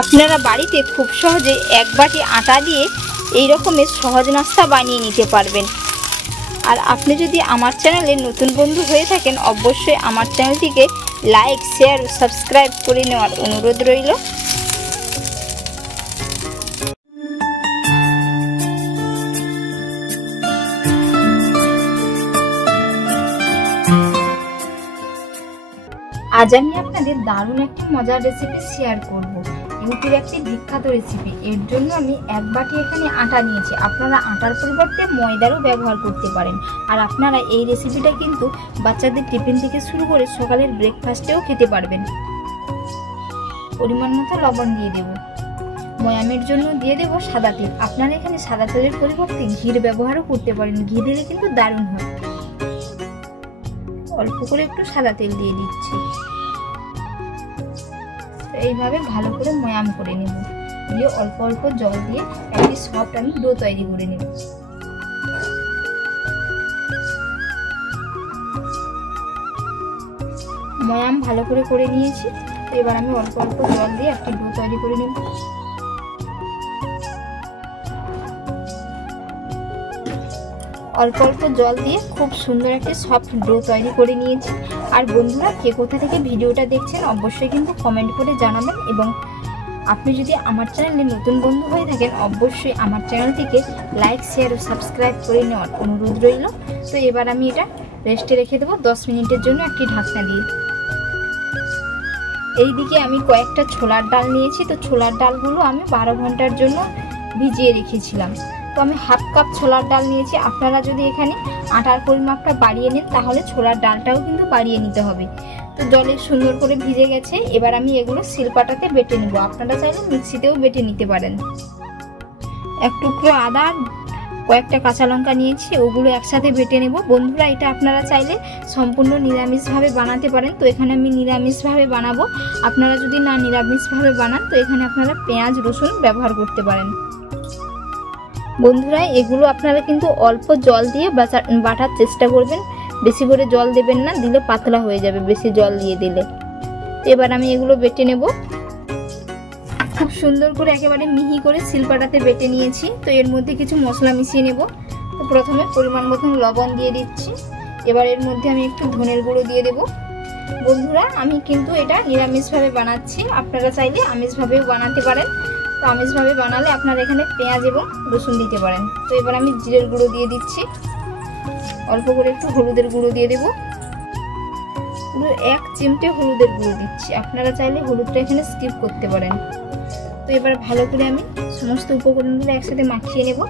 আপনারা বাড়িতে খুব সহজে এক বাটি আটা দিয়ে এই রকমের সহজ নাস্তা বানিয়ে নিতে পারবেন। আর আপনি যদি আমার চ্যানেলে নতুন বন্ধু হয়ে থাকেন, অবশ্যই আমার চ্যানেলটিকে লাইক, শেয়ার ও সাবস্ক্রাইব করে নেওয়ার অনুরোধ রইল। আজ আমি আপনাদের দারুণ একটি মজার রেসিপি শেয়ার করব। ইউটিউবের একটি বিখ্যাত রেসিপি। এর জন্য আমি এক বাটি এখানে আটা নিয়েছি। আপনারা আটার পরিবর্তে ময়দারও ব্যবহার করতে পারেন। আর আপনারা এই রেসিপিটা কিন্তু বাচ্চাদের টিফিন থেকে শুরু করে সকালের ব্রেকফাস্টেও খেতে পারবেন। পরিমাণ মতো লবণ দিয়ে দেব। ময়ামের জন্য দিয়ে দেব সাদা তেল। আপনারা এখানে সাদা তেলের পরিবর্তে ঘির ব্যবহারও করতে পারেন। ঘি দিলে কিন্তু দারুণ হয়। অল্প করে একটু সাদা তেল দিয়ে দিচ্ছি। এইভাবে ভালো করে ময়াম করে নেব। দিয়ে অল্প অল্প জল দিয়ে একটি সফট আমি ডো তৈরি করে নেব। ময়াম ভালো করে নিয়েছি। তো এবার আমি অল্প অল্প জল দিয়ে একটি ডো তৈরি করে নেব। অল্প অল্প জল দিয়ে খুব সুন্দর একটি সফট ডো তৈরি করে নিয়েছি। আর বন্ধুরা, কে কোথা থেকে ভিডিওটা দেখছেন অবশ্যই কিন্তু কমেন্ট করে জানাবেন। এবং আপনি যদি আমার চ্যানেলে নতুন বন্ধু হয়ে থাকেন, অবশ্যই আমার চ্যানেলটিকে লাইক, শেয়ার ও সাবস্ক্রাইব করে নেওয়ার অনুরোধ রইল। তো এবার আমি এটা রেস্টে রেখে দেবো 10 মিনিটের জন্য একটি ঢাকনা দিয়ে। এইদিকে আমি কয়েকটা ছোলার ডাল নিয়েছি। তো ছোলার ডালগুলো আমি 12 ঘন্টার জন্য ভিজিয়ে রেখেছিলাম। তো আমি হাফ কাপ ছোলার ডাল নিয়েছি। আপনারা যদি এখানে আটার পরিমাপটা বাড়িয়ে নেন, তাহলে ছোলার ডালটাও কিন্তু বাড়িয়ে নিতে হবে। তো জলে সুন্দর করে ভিজে গেছে। এবার আমি এগুলো শিলপাটাতে বেটে নেব। আপনারা চাইলে মিক্সিতেও বেটে নিতে পারেন। এক টুকরো আদা, কয়েকটা কাঁচা লঙ্কা নিয়েছি, ওগুলো একসাথে বেটে নেব। বন্ধুরা, এটা আপনারা চাইলে সম্পূর্ণ নিরামিষভাবে বানাতে পারেন। তো এখানে আমি নিরামিষভাবে বানাবো। আপনারা যদি না নিরামিষভাবে বানান, তো এখানে আপনারা পেঁয়াজ, রসুন ব্যবহার করতে পারেন। বন্ধুরা, এগুলো আপনারা কিন্তু অল্প জল দিয়ে বাটার চেষ্টা করবেন। বেশি করে জল দেবেন না, দিলে পাতলা হয়ে যাবে বেশি জল দিয়ে দিলে। এবার আমি এগুলো বেটে নেব। খুব সুন্দর করে একেবারে মিহি করে শিলপাটাতে বেটে নিয়েছি। তো এর মধ্যে কিছু মশলা মিশিয়ে নেব। তো প্রথমে পরিমাণ মতন লবণ দিয়ে দিচ্ছি। এবার এর মধ্যে আমি একটু ধনের গুঁড়ো দিয়ে দেব। বন্ধুরা, আমি কিন্তু এটা নিরামিষভাবে বানাচ্ছি। আপনারা চাইলে আমিষভাবেও বানাতে পারেন। তো আমিষভাবে বানালে আপনারা এখানে পেঁয়াজ এবং রসুন দিতে পারেন। তো এবার আমি জিরের গুঁড়ো দিয়ে দিচ্ছি। অল্প করে একটু হলুদের গুঁড়ো দিয়ে দেব। পুরো 1 চিমটে হলুদের গুঁড়ো দিচ্ছি। আপনারা চাইলে হলুদটা এখানে স্কিপ করতে পারেন। তো এবার ভালো করে আমি সমস্ত উপকরণগুলো একসাথে মাখিয়ে নেব।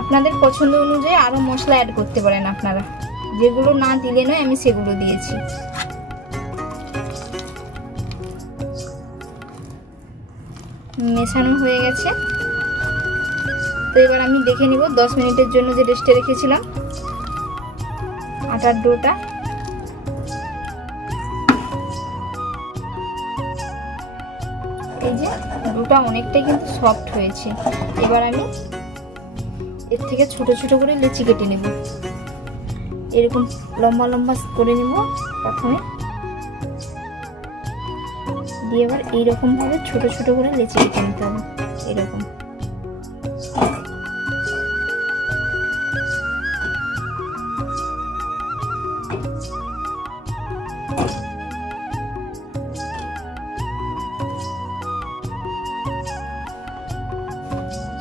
আপনাদের পছন্দ অনুযায়ী আরো মশলা অ্যাড করতে পারেন। আপনারা যেগুলো না দিলে নয়, আমি সেগুলো দিয়েছি। মেশানো হয়ে গেছে। তো এবার আমি দেখে নিব 10 মিনিটের জন্য যে রেস্টে রেখেছিলাম আটার ডোটা। এই যে ডোটা অনেকটাই কিন্তু সফট হয়েছে। এবার আমি এর থেকে ছোট ছোট করে লেচি কেটে নেব। এরকম লম্বা লম্বা করে নেব প্রথমে, দিয়ে এবার এইরকম ভাবে ছোট ছোট করে লেচি কেটে নিতে হবে। এরকম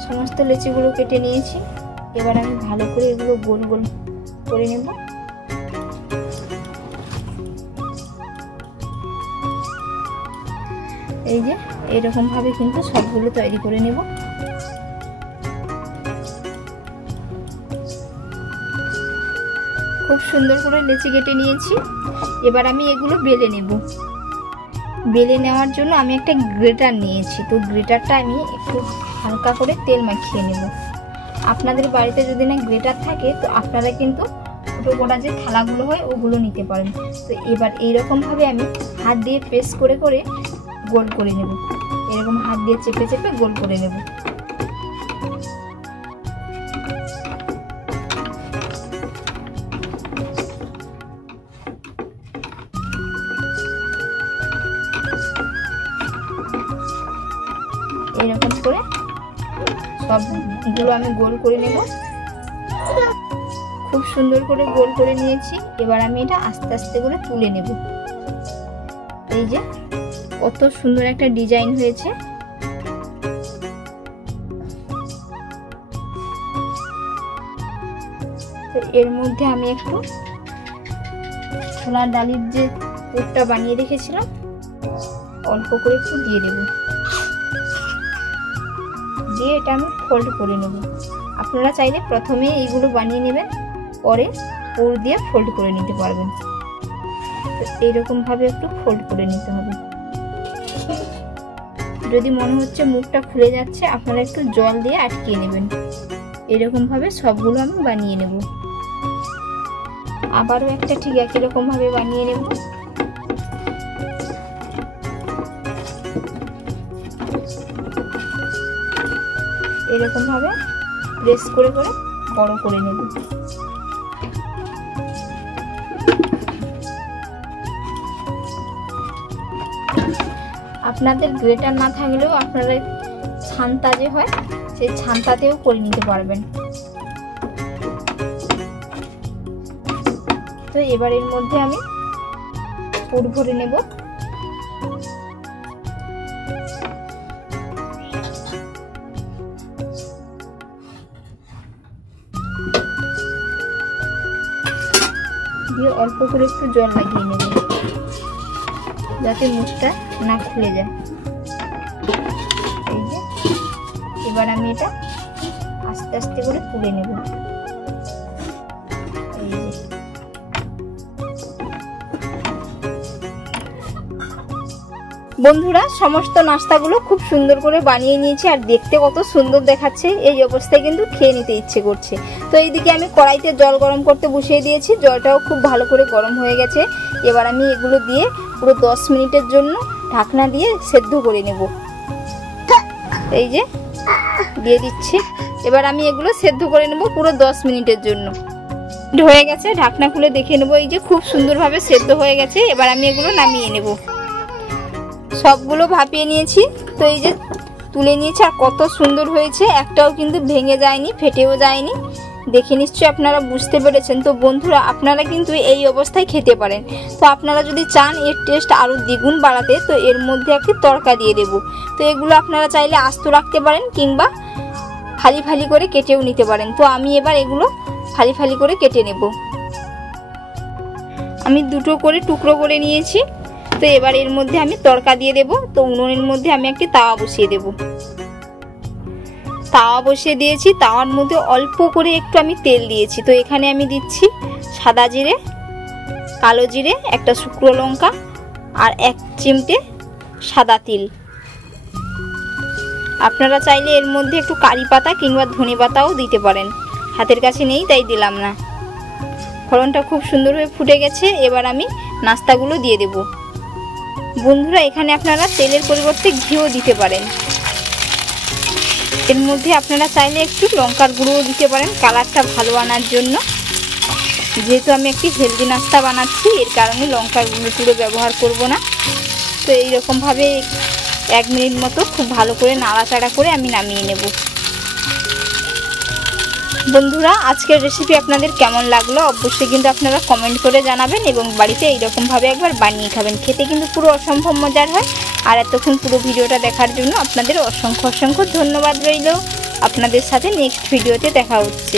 সমস্ত লেচিগুলো কেটে নিয়েছি। এবার আমি ভালো করে এগুলো গোল গোল করে নেব। এই যে এরকম ভাবে কিন্তু সবগুলো তৈরি করে নেব। খুব সুন্দর করে লেচি কেটে নিয়েছি। এবার আমি এগুলো বেলে নেব। বেলে নেওয়ার জন্য আমি একটা গ্রেটার নিয়েছি। তো গ্রেটারটা আমি একটু হালকা করে তেল মাখিয়ে নেব। আপনাদের বাড়িতে যদি না গ্রেটার থাকে, তো আপনারা কিন্তু ছোটো বড়া যে থালাগুলো হয় ওগুলো নিতে পারেন। তো এবার এইরকম ভাবে আমি হাত দিয়ে প্রেস করে করে গোল করে নেব। এরকম হাত দিয়ে চেপে চেপে গোল করে নেব। করে সবগুলো আমি গোল করে নেব। খুব সুন্দর করে গোল করে নিয়েছি। এবার আমি এটা আস্তে আস্তে করে তুলে নেব। এই যে কত সুন্দর একটা ডিজাইন হয়েছে। তো এর মধ্যে আমি একটু ছোলার ডালের যে পুরটা বানিয়ে রেখেছিলাম অল্প করে একটু দিয়ে দেব। দিয়ে এটা আমি ফোল্ড করে নেব। আপনারা চাইলে প্রথমে এইগুলো বানিয়ে নেবেন, পরে পুর দিয়ে ফোল্ড করে নিতে পারবেন। তো এইরকম ভাবে একটু ফোল্ড করে নিতে হবে। যদি মনে হচ্ছে মুখটা খুলে যাচ্ছে আপনারা একটু জল দিয়ে আটকিয়ে নেবেন। এরকম ভাবে সবগুলো আমি বানিয়ে নেব। আবারও একটা ঠিক একই রকম ভাবে বানিয়ে নেব। এরকম ভাবে প্রেস করে করে বড় করে নেব। আপনাদের গ্রেটার না থাকলেও আপনারা ছান্তা যে হয় সেই ছান্তাতেও করে নিতে পারবেন। তো এবার এর মধ্যে আমি পুর ভরে নেব। দিয়ে অল্প করে একটু জল লাগিয়ে নেব যাতে মুখটা না খুলে যায়। এই যে এবার আমি এটা আস্তে আস্তে করে তুলে নেব। এই যে বন্ধুরা সমস্ত নাস্তাগুলো খুব সুন্দর করে বানিয়ে নিয়েছি আর দেখতে কত সুন্দর দেখাচ্ছে। এই অবস্থায় কিন্তু খেয়ে নিতে ইচ্ছে করছে। তো এইদিকে আমি কড়াইতে জল গরম করতে বসিয়ে দিয়েছি। জলটাও খুব ভালো করে গরম হয়ে গেছে। এবার আমি এগুলো দিয়ে পুরো 10 মিনিটের জন্য ঢাকনা দিয়ে সেদ্ধ করে নেব। এই যে দিয়ে দিচ্ছি। এবার আমি এগুলো সেদ্ধ করে নেব পুরো 10 মিনিটের জন্য। হয়ে গেছে, ঢাকনা খুলে দেখে নেব। এই যে খুব সুন্দরভাবে সেদ্ধ হয়ে গেছে। এবার আমি এগুলো নামিয়ে নেব। সবগুলো ভাপিয়ে নিয়েছি। তো এই যে তুলে নিয়েছি আর কত সুন্দর হয়েছে। একটাও কিন্তু ভেঙে যায়নি, ফেটেও যায়নি। দেখে নিশ্চয়ই আপনারা বুঝতে পেরেছেন। তো বন্ধুরা আপনারা কিন্তু এই অবস্থায় খেতে পারেন। তো আপনারা যদি চান এর টেস্ট আরও দ্বিগুণ বাড়াতে তো এর মধ্যে একটি তড়কা দিয়ে দেব। তো এগুলো আপনারা চাইলে আস্ত রাখতে পারেন কিংবা ফালি ফালি করে কেটেও নিতে পারেন। তো আমি এবার এগুলো ফালি ফালি করে কেটে নেব। আমি দুটো করে টুকরো করে নিয়েছি। তো এবার এর মধ্যে আমি তড়কা দিয়ে দেব। তো উনুনের মধ্যে আমি একটি তাওয়া বসিয়ে দেব। তাওয়া বসিয়ে দিয়েছি। তাওয়ার মধ্যে অল্প করে একটু আমি তেল দিয়েছি। তো এখানে আমি দিচ্ছি সাদা জিরে, কালো জিরে, একটা শুকনো লঙ্কা আর 1 চিমটে সাদা তিল। আপনারা চাইলে এর মধ্যে একটু কারি পাতা কিংবা ধনে পাতাও দিতে পারেন। হাতের কাছে নেই তাই দিলাম না। ফোড়নটা খুব সুন্দরভাবে ফুটে গেছে। এবার আমি নাস্তাগুলো দিয়ে দেব। বন্ধুরা এখানে আপনারা তেলের পরিবর্তে ঘিও দিতে পারেন। এর মধ্যে আপনারা চাইলে একটু লঙ্কার গুঁড়োও দিতে পারেন কালারটা ভালো আনার জন্য। যেহেতু আমি একটি হেলদি নাস্তা বানাচ্ছি এর কারণে লঙ্কার গুঁড়ো ব্যবহার করব না। তো এইরকমভাবে 1 মিনিট মতো খুব ভালো করে নাড়াচাড়া করে আমি নামিয়ে নেব। বন্ধুরা আজকের রেসিপি আপনাদের কেমন লাগলো অবশ্যই কিন্তু আপনারা কমেন্ট করে জানাবেন এবং বাড়িতে এইরকমভাবে একবার বানিয়ে খাবেন। খেতে কিন্তু পুরো অসম্ভব মজার হয়। আর এতক্ষণ পুরো ভিডিওটা দেখার জন্য আপনাদের অসংখ্য অসংখ্য ধন্যবাদ রইল। আপনাদের সাথে নেক্সট ভিডিওতে দেখা হচ্ছে।